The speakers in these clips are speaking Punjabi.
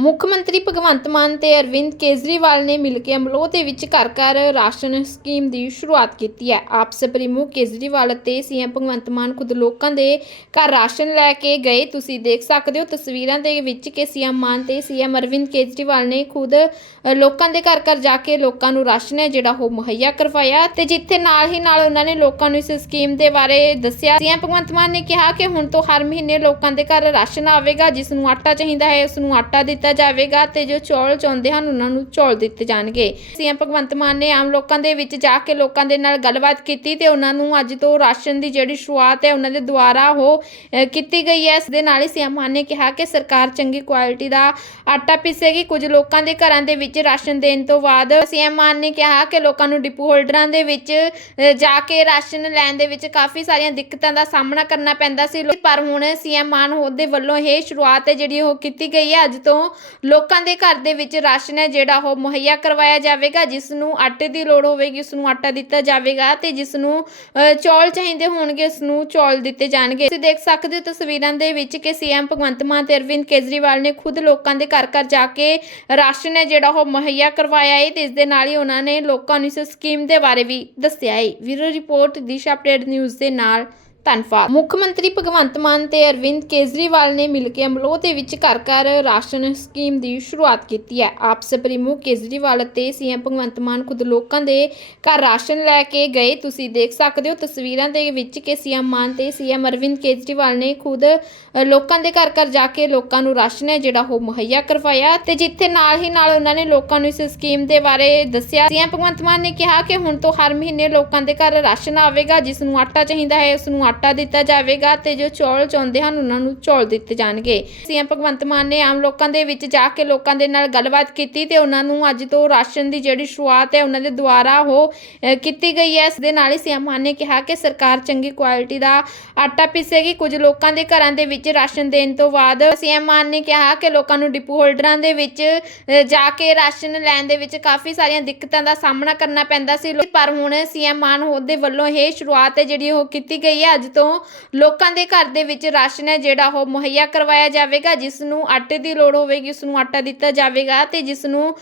ਮੁੱਖ ਮੰਤਰੀ ਭਗਵੰਤ ਮਾਨ ਤੇ ਅਰਵਿੰਦ ਕੇਜਰੀਵਾਲ ਨੇ ਮਿਲ ਕੇ ਅਮਲੋਹ ਦੇ ਵਿੱਚ ਘਰ ਘਰ ਰਾਸ਼ਨ ਸਕੀਮ ਦੀ ਸ਼ੁਰੂਆਤ ਕੀਤੀ ਹੈ। ਆਪ ਸੁਪਰੀਮੋ ਕੇਜਰੀਵਾਲ ਅਤੇ ਸੀਐਮ ਭਗਵੰਤ ਮਾਨ ਖੁਦ ਲੋਕਾਂ ਦੇ ਘਰ ਰਾਸ਼ਨ ਲੈ ਕੇ ਗਏ। ਤੁਸੀਂ ਦੇਖ ਸਕਦੇ ਹੋ ਤਸਵੀਰਾਂ ਦੇ ਵਿੱਚ ਕਿ ਸੀਐਮ ਮਾਨ ਤੇ ਸੀਐਮ ਅਰਵਿੰਦ ਕੇਜਰੀਵਾਲ ਨੇ ਖੁਦ ਲੋਕਾਂ ਦੇ ਘਰ ਘਰ ਜਾ ਕੇ ਲੋਕਾਂ ਨੂੰ ਰਾਸ਼ਨ ਹੈ ਜਿਹੜਾ ਉਹ ਮੁਹੱਈਆ ਕਰਵਾਇਆ ਤੇ ਜਿੱਥੇ ਨਾਲ ਹੀ ਨਾਲ ਉਹਨਾਂ ਨੇ ਲੋਕਾਂ ਨੂੰ ਇਸ ਸਕੀਮ ਦੇ ਬਾਰੇ ਦੱਸਿਆ। ਸੀਐਮ ਭਗਵੰਤ ਮਾਨ ਨੇ ਕਿਹਾ ਕਿ ਹੁਣ ਤੋਂ ਹਰ ਮਹੀਨੇ ਲੋਕਾਂ ਦੇ ਘਰ ਰਾਸ਼ਨ ਆਵੇਗਾ, ਜਿਸ ਨੂੰ ਆਟਾ ਚਾਹੀਦਾ ਹੈ, ਉਸ ਨੂੰ ਆਟਾ ਦਿੱਤਾ ਜਾਵੇਗਾ ਤੇ ਜੋ ਚੌਲ ਚਾਹੁੰਦੇ ਹਨ, ਉਹਨਾਂ ਨੂੰ ਚੌਲ ਦਿੱਤੇ ਜਾਣਗੇ। ਸੀਐਮ ਭਗਵੰਤ ਮਾਨ ਨੇ ਆਮ ਲੋਕਾਂ ਦੇ ਵਿੱਚ ਜਾ ਕੇ ਲੋਕਾਂ ਦੇ ਨਾਲ ਗੱਲਬਾਤ ਕੀਤੀ ਤੇ ਉਹਨਾਂ ਨੂੰ ਅੱਜ ਤੋਂ ਰਾਸ਼ਨ ਦੀ ਜਿਹੜੀ ਸ਼ੁਰੂਆਤ ਹੈ, ਉਹਨਾਂ ਦੇ ਦੁਆਰਾ ਉਹ ਕੀਤੀ ਗਈ ਹੈ। ਇਸ ਦੇ ਨਾਲ ਹੀ ਸੀਐਮ ਮਾਨ ਨੇ ਕਿਹਾ ਕਿ ਸਰਕਾਰ ਚੰਗੀ ਕੁਆਲਿਟੀ ਦਾ ਆਟਾ ਪੀਸੇਗੀ। ਕੁਝ ਲੋਕਾਂ ਦੇ ਘਰਾਂ ਦੇ ਵਿੱਚ ਰਾਸ਼ਨ ਦੇਣ ਤੋਂ ਬਾਅਦ ਸੀਐਮ ਮਾਨ ਨੇ ਕਿਹਾ ਕਿ ਲੋਕਾਂ ਨੂੰ ਡਿਪੂ ਹੋਲਡਰਾਂ ਦੇ ਵਿੱਚ ਜਾ ਕੇ ਰਾਸ਼ਨ ਲੈਣ ਦੇ ਵਿੱਚ ਕਾਫੀ ਸਾਰੀਆਂ ਦਿੱਕਤਾਂ ਦਾ ਸਾਹਮਣਾ ਕਰਨਾ ਪੈਂਦਾ ਸੀ। ਪਰ ਹੁਣ ਸੀਐਮ ਮਾਨ ਉਹਦੇ ਵੱਲੋਂ ਇਹ ਸ਼ੁਰੂਆਤ ਹੈ, ਜਿਹੜੀ ਉਹ ਕੀਤੀ ਗਈ ਹੈ, ਅੱਜ ਤੋਂ ਲੋਕਾਂ ਦੇ ਘਰ ਦੇ ਵਿੱਚ ਰਾਸ਼ਨ ਹੈ ਜਿਹੜਾ ਉਹ ਮੁਹੱਈਆ ਕਰਵਾਇਆ ਜਾਵੇਗਾ ਜਿਸ ਨੂੰ ਆਟੇ ਦੀ ਲੋੜ ਹੋਵੇਗੀ ਉਸ ਨੂੰ ਆਟਾ ਦਿੱਤਾ ਜਾਵੇਗਾ ਤੇ ਜਿਸ ਨੂੰ ਚੌਲ ਚਾਹੀਦੇ ਹੋਣਗੇ ਉਸ ਨੂੰ ਚੌਲ ਦਿੱਤੇ ਜਾਣਗੇ। ਤੁਸੀਂ ਦੇਖ ਸਕਦੇ ਹੋ ਤਸਵੀਰਾਂ ਦੇ ਵਿੱਚ ਕਿ ਸੀਐਮ ਭਗਵੰਤ ਮਾਨ ਤੇ ਅਰਵਿੰਦ ਕੇਜਰੀਵਾਲ ਨੇ ਖੁਦ ਲੋਕਾਂ ਦੇ ਘਰ ਘਰ ਜਾ ਕੇ ਰਾਸ਼ਨ ਹੈ ਜਿਹੜਾ ਉਹ ਮੁਹੱਈਆ ਕਰਵਾਇਆ ਹੈ ਤੇ ਇਸ ਦੇ ਨਾਲ ਹੀ ਉਹਨਾਂ ਨੇ ਲੋਕਾਂ ਨੂੰ ਇਸ ਸਕੀਮ ਦੇ ਬਾਰੇ ਵੀ ਦੱਸਿਆ ਹੈ ਵੀਰੋ ਰਿਪੋਰਟ ਦਿਸ਼ਾ ਅਪਡੇਟ ਨਿਊਜ਼ ਦੇ ਨਾਲ। ਧੰਨਵਾਦ। ਮੁੱਖ ਮੰਤਰੀ ਭਗਵੰਤ ਮਾਨ ਤੇ ਅਰਵਿੰਦ ਕੇਜਰੀਵਾਲ ਨੇ ਮਿਲ ਕੇ ਅਮਲੋਹ ਦੇ ਵਿੱਚ ਘਰ ਘਰ ਰਾਸ਼ਨ ਸਕੀਮ ਦੀ ਸ਼ੁਰੂਆਤ ਕੀਤੀ ਹੈ। ਆਪ ਸੁਪਰੀਮੋ ਕੇਜਰੀਵਾਲ ਅਤੇ ਸੀਐਮ ਭਗਵੰਤ ਮਾਨ ਖੁਦ ਲੋਕਾਂ ਦੇ ਘਰ ਰਾਸ਼ਨ ਲੈ ਕੇ ਗਏ। ਤੁਸੀਂ ਦੇਖ ਸਕਦੇ ਹੋ ਤਸਵੀਰਾਂ ਦੇ ਵਿੱਚ ਕਿ ਸੀਐਮ ਮਾਨ ਤੇ ਸੀਐਮ ਅਰਵਿੰਦ ਕੇਜਰੀਵਾਲ ਨੇ ਖੁਦ ਲੋਕਾਂ ਦੇ ਘਰ ਘਰ ਜਾ ਕੇ ਲੋਕਾਂ ਨੂੰ ਰਾਸ਼ਨ ਹੈ ਜਿਹੜਾ ਉਹ ਮੁਹੱਈਆ ਕਰਵਾਇਆ ਤੇ ਜਿੱਥੇ ਨਾਲ ਹੀ ਨਾਲ ਉਹਨਾਂ ਨੇ ਲੋਕਾਂ ਨੂੰ ਇਸ ਸਕੀਮ ਦੇ ਬਾਰੇ ਦੱਸਿਆ। ਸੀਐਮ ਭਗਵੰਤ ਮਾਨ ਨੇ ਕਿਹਾ ਕਿ ਹੁਣ ਤੋਂ ਹਰ ਮਹੀਨੇ ਲੋਕਾਂ ਦੇ ਘਰ ਰਾਸ਼ਨ ਆਵੇਗਾ, ਜਿਸ ਨੂੰ ਆਟਾ ਚਾਹੀਦਾ ਹੈ, ਉਸ ਨੂੰ ਆਟਾ ਦਿੱਤਾ ਜਾਵੇਗਾ ਤੇ ਜੋ ਚੌਲ ਚਾਹੁੰਦੇ ਹਨ, ਉਹਨਾਂ ਨੂੰ ਚੌਲ ਦਿੱਤੇ ਜਾਣਗੇ। ਸੀਐਮ ਭਗਵੰਤ ਮਾਨ ਨੇ ਆਮ ਲੋਕਾਂ ਦੇ ਵਿੱਚ ਜਾ ਕੇ ਲੋਕਾਂ ਦੇ ਨਾਲ ਗੱਲਬਾਤ ਕੀਤੀ ਤੇ ਉਹਨਾਂ ਨੂੰ ਅੱਜ ਤੋਂ ਰਾਸ਼ਨ ਦੀ ਜਿਹੜੀ ਸ਼ੁਰੂਆਤ ਹੈ, ਉਹਨਾਂ ਦੇ ਦੁਆਰਾ ਉਹ ਕੀਤੀ ਗਈ ਹੈ। ਇਸ ਦੇ ਨਾਲ ਹੀ ਸੀਐਮ ਮਾਨ ਨੇ ਕਿਹਾ ਕਿ ਸਰਕਾਰ ਚੰਗੀ ਕੁਆਲਿਟੀ ਦਾ ਆਟਾ ਪੀਸੇਗੀ। ਕੁਝ ਲੋਕਾਂ ਦੇ ਘਰਾਂ ਦੇ ਵਿੱਚ ਰਾਸ਼ਨ ਦੇਣ ਤੋਂ ਬਾਅਦ ਸੀਐਮ ਮਾਨ ਨੇ ਕਿਹਾ ਕਿ ਲੋਕਾਂ ਨੂੰ ਡਿਪੂ ਹੋਲਡਰਾਂ ਦੇ ਵਿੱਚ ਜਾ ਕੇ ਰਾਸ਼ਨ ਲੈਣ ਦੇ ਵਿੱਚ ਕਾਫੀ ਸਾਰੀਆਂ ਦਿੱਕਤਾਂ ਦਾ ਸਾਹਮਣਾ ਕਰਨਾ ਪੈਂਦਾ ਸੀ। ਪਰ ਹੁਣ ਸੀਐਮ ਮਾਨ ਉਹਦੇ ਵੱਲੋਂ ਇਹ ਸ਼ੁਰੂਆਤ ਹੈ, ਜਿਹੜੀ ਉਹ ਕੀਤੀ ਗਈ ਹੈ। ਅੱਜ ਤੋਂ ਲੋਕਾਂ ਦੇ ਘਰ ਦੇ ਵਿੱਚ ਰਾਸ਼ਨ ਹੈ ਜਿਹੜਾ ਉਹ ਮੁਹੱਈਆ ਕਰਵਾਇਆ ਜਾਵੇਗਾ ਜਿਸ ਨੂੰ ਆਟੇ ਦੀ ਲੋੜ ਹੋਵੇਗੀ ਉਸ ਨੂੰ ਆਟਾ ਦਿੱਤਾ ਜਾਵੇਗਾ ਤੇ ਜਿਸ ਨੂੰ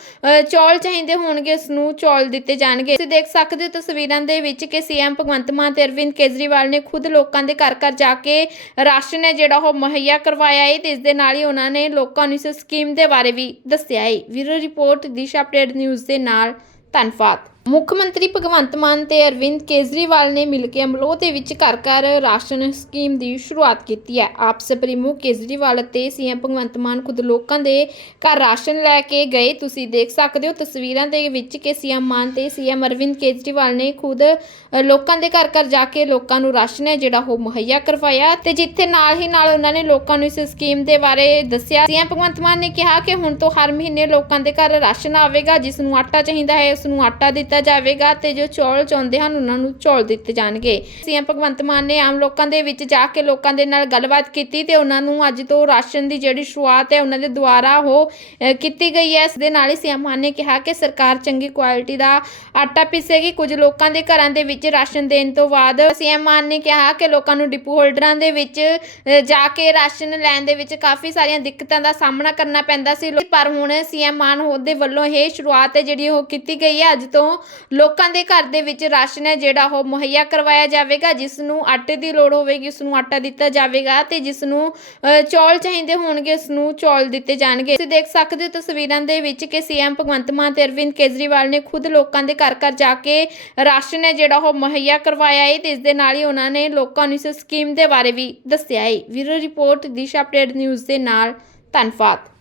ਚੌਲ ਚਾਹੀਦੇ ਹੋਣਗੇ ਉਸ ਨੂੰ ਚੌਲ ਦਿੱਤੇ ਜਾਣਗੇ। ਤੁਸੀਂ ਦੇਖ ਸਕਦੇ ਹੋ ਤਸਵੀਰਾਂ ਦੇ ਵਿੱਚ ਕਿ ਸੀਐਮ ਭਗਵੰਤ ਮਾਨ ਤੇ ਅਰਵਿੰਦ ਕੇਜਰੀਵਾਲ ਨੇ ਖੁਦ ਲੋਕਾਂ ਦੇ ਘਰ ਘਰ ਜਾ ਕੇ ਰਾਸ਼ਨ ਹੈ ਜਿਹੜਾ ਉਹ ਮੁਹੱਈਆ ਕਰਵਾਇਆ ਹੈ ਤੇ ਇਸ ਦੇ ਨਾਲ ਹੀ ਉਹਨਾਂ ਨੇ ਲੋਕਾਂ ਨੂੰ ਇਸ ਸਕੀਮ ਦੇ ਬਾਰੇ ਵੀ ਦੱਸਿਆ ਹੈ ਵੀਰੋ ਰਿਪੋਰਟ ਦਿਸ਼ਾ ਅਪਡੇਟ ਨਿਊਜ਼ ਦੇ ਨਾਲ, ਧੰਨਵਾਦ। ਮੁੱਖ ਮੰਤਰੀ ਭਗਵੰਤ ਮਾਨ ਤੇ ਅਰਵਿੰਦ ਕੇਜਰੀਵਾਲ ਨੇ ਮਿਲ ਕੇ ਅਮਲੋਹ ਦੇ ਵਿੱਚ ਘਰ ਘਰ ਰਾਸ਼ਨ ਸਕੀਮ ਦੀ ਸ਼ੁਰੂਆਤ ਕੀਤੀ ਹੈ। ਆਪ ਸੁਪਰੀਮੋ ਕੇਜਰੀਵਾਲ ਅਤੇ ਸੀਐਮ ਭਗਵੰਤ ਮਾਨ ਖੁਦ ਲੋਕਾਂ ਦੇ ਘਰ ਰਾਸ਼ਨ ਲੈ ਕੇ ਗਏ। ਤੁਸੀਂ ਦੇਖ ਸਕਦੇ ਹੋ ਤਸਵੀਰਾਂ ਦੇ ਵਿੱਚ ਕਿ ਸੀਐਮ ਮਾਨ ਤੇ ਸੀਐਮ ਅਰਵਿੰਦ ਕੇਜਰੀਵਾਲ ਨੇ ਖੁਦ ਲੋਕਾਂ ਦੇ ਘਰ ਘਰ ਜਾ ਕੇ ਲੋਕਾਂ ਨੂੰ ਰਾਸ਼ਨ ਹੈ ਜਿਹੜਾ ਉਹ ਮੁਹੱਈਆ ਕਰਵਾਇਆ ਤੇ ਜਿੱਥੇ ਨਾਲ ਹੀ ਨਾਲ ਉਹਨਾਂ ਨੇ ਲੋਕਾਂ ਨੂੰ ਇਸ ਸਕੀਮ ਦੇ ਬਾਰੇ ਦੱਸਿਆ। ਸੀਐਮ ਭਗਵੰਤ ਮਾਨ ਨੇ ਕਿਹਾ ਕਿ ਹੁਣ ਤੋਂ ਹਰ ਮਹੀਨੇ ਲੋਕਾਂ ਦੇ ਘਰ ਰਾਸ਼ਨ ਆਵੇਗਾ, ਜਿਸ ਨੂੰ ਆਟਾ ਚਾਹੀਦਾ ਹੈ, ਉਸ ਨੂੰ ਆਟਾ ਦਿੱਤਾ ਜਾਵੇਗਾ ਤੇ ਜੋ ਚੌਲ ਚਾਹੁੰਦੇ ਹਨ, ਉਹਨਾਂ ਨੂੰ ਚੌਲ ਦਿੱਤੇ ਜਾਣਗੇ। ਸੀਐਮ ਭਗਵੰਤ ਮਾਨ ਨੇ ਆਮ ਲੋਕਾਂ ਦੇ ਵਿੱਚ ਜਾ ਕੇ ਲੋਕਾਂ ਦੇ ਨਾਲ ਗੱਲਬਾਤ ਕੀਤੀ ਤੇ ਉਹਨਾਂ ਨੂੰ ਅੱਜ ਤੋਂ ਰਾਸ਼ਨ ਦੀ ਜਿਹੜੀ ਸ਼ੁਰੂਆਤ ਹੈ, ਉਹਨਾਂ ਦੇ ਦੁਆਰਾ ਉਹ ਕੀਤੀ ਗਈ ਹੈ। ਇਸ ਦੇ ਨਾਲ ਹੀ ਸੀਐਮ ਮਾਨ ਨੇ ਕਿਹਾ ਕਿ ਸਰਕਾਰ ਚੰਗੀ ਕੁਆਲਿਟੀ ਦਾ ਆਟਾ ਪੀਸੇਗੀ। ਕੁਝ ਲੋਕਾਂ ਦੇ ਘਰਾਂ ਦੇ ਵਿੱਚ ਰਾਸ਼ਨ ਦੇਣ ਤੋਂ ਬਾਅਦ ਸੀਐਮ ਮਾਨ ਨੇ ਕਿਹਾ ਕਿ ਲੋਕਾਂ ਨੂੰ ਡਿਪੂ ਹੋਲਡਰਾਂ ਦੇ ਵਿੱਚ ਜਾ ਕੇ ਰਾਸ਼ਨ ਲੈਣ ਦੇ ਵਿੱਚ ਕਾਫੀ ਸਾਰੀਆਂ ਦਿੱਕਤਾਂ ਦਾ ਸਾਹਮਣਾ ਕਰਨਾ ਪੈਂਦਾ ਸੀ। ਪਰ ਹੁਣ ਸੀਐਮ ਮਾਨ ਉਹਦੇ ਵੱਲੋਂ ਇਹ ਸ਼ੁਰੂਆਤ ਹੈ, ਜਿਹੜੀ ਉਹ ਕੀਤੀ ਗਈ ਹੈ, ਅੱਜ ਤੋਂ ਲੋਕਾਂ ਦੇ ਘਰ ਦੇ ਵਿੱਚ ਰਾਸ਼ਨ ਹੈ ਜਿਹੜਾ ਉਹ ਮੁਹੱਈਆ ਕਰਵਾਇਆ ਜਾਵੇਗਾ ਜਿਸ ਨੂੰ ਆਟੇ ਦੀ ਲੋੜ ਹੋਵੇਗੀ ਉਸ ਨੂੰ ਆਟਾ ਦਿੱਤਾ ਜਾਵੇਗਾ ਤੇ ਜਿਸ ਨੂੰ ਚੌਲ ਚਾਹੀਦੇ ਹੋਣਗੇ ਉਸ ਨੂੰ ਚੌਲ ਦਿੱਤੇ ਜਾਣਗੇ। ਤੁਸੀਂ ਦੇਖ ਸਕਦੇ ਹੋ ਤਸਵੀਰਾਂ ਦੇ ਵਿੱਚ ਕਿ ਸੀਐਮ ਭਗਵੰਤ ਮਾਨ ਤੇ ਅਰਵਿੰਦ ਕੇਜਰੀਵਾਲ ਨੇ ਖੁਦ ਲੋਕਾਂ ਦੇ ਘਰ ਘਰ ਜਾ ਕੇ ਰਾਸ਼ਨ ਹੈ ਜਿਹੜਾ ਉਹ ਮੁਹੱਈਆ ਕਰਵਾਇਆ ਹੈ ਤੇ ਇਸ ਦੇ ਨਾਲ ਹੀ ਉਹਨਾਂ ਨੇ ਲੋਕਾਂ ਨੂੰ ਇਸ ਸਕੀਮ ਦੇ ਬਾਰੇ ਵੀ ਦੱਸਿਆ ਹੈ ਵੀਰੋ ਰਿਪੋਰਟ ਦਿਸ਼ਾ ਅਪਡੇਟ ਨਿਊਜ਼ ਦੇ ਨਾਲ, ਧੰਨਵਾਦ।